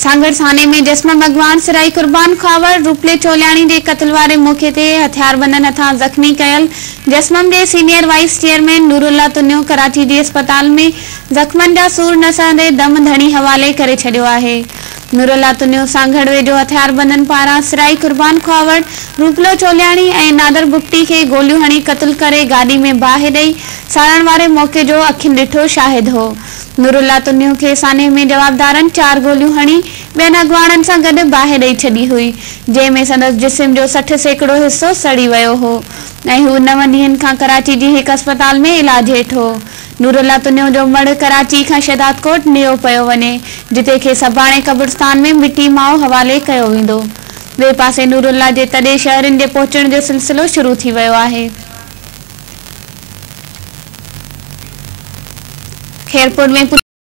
सांगड़ थाने में जस्म भगवान सिराई कुर्बान खावर रूपले चोलियाणी के कत्ल वारे मौके ते हथियारबंदन हथा जख्मी कयल जस्मम के senior vice chairman Noorullah Tunio Karachi के अस्पताल में जख्मन जा सूर न सहंदे दम धणी हवाले करे छड़ियो आहे। नूरुल्ला तुन्यो सांगड़ वेझो हथियारबंदन पारा सिराई कुर्बान खावर रूपलो चोलियाणी ए नादर बुक्टी के गोलियों हणी कत्ल करे गाड़ी में बाहि दई सारण वारे मौके जो अखिन डिठो शाहिद हो। नूरुल्ला तुन्यो के साने में जवाबदारन 4 गोलियों हणी बेन अगवाणन से गड बाहि दई छड़ी हुई जैमें संदस जिस्म जो 60 सैकड़ो हिस्सो सड़ी वयो हो ऐं हू 9 ॾींहनि खां कराची जी एक अस्पताल में इलाज हेठ हो। नूरुल्ला तुन्यो जो मड़ कराची खां शहदादकोट नियो पयो वने जिते के सबाणे कब्रिस्तान में मिट्टी माओ हवाले कयो वेंदो। वे पासे नूरुल्ला जे तडे शहरन जे पहुचण जो सिलसिलो शुरू थी वयो आहे। खैरपुर में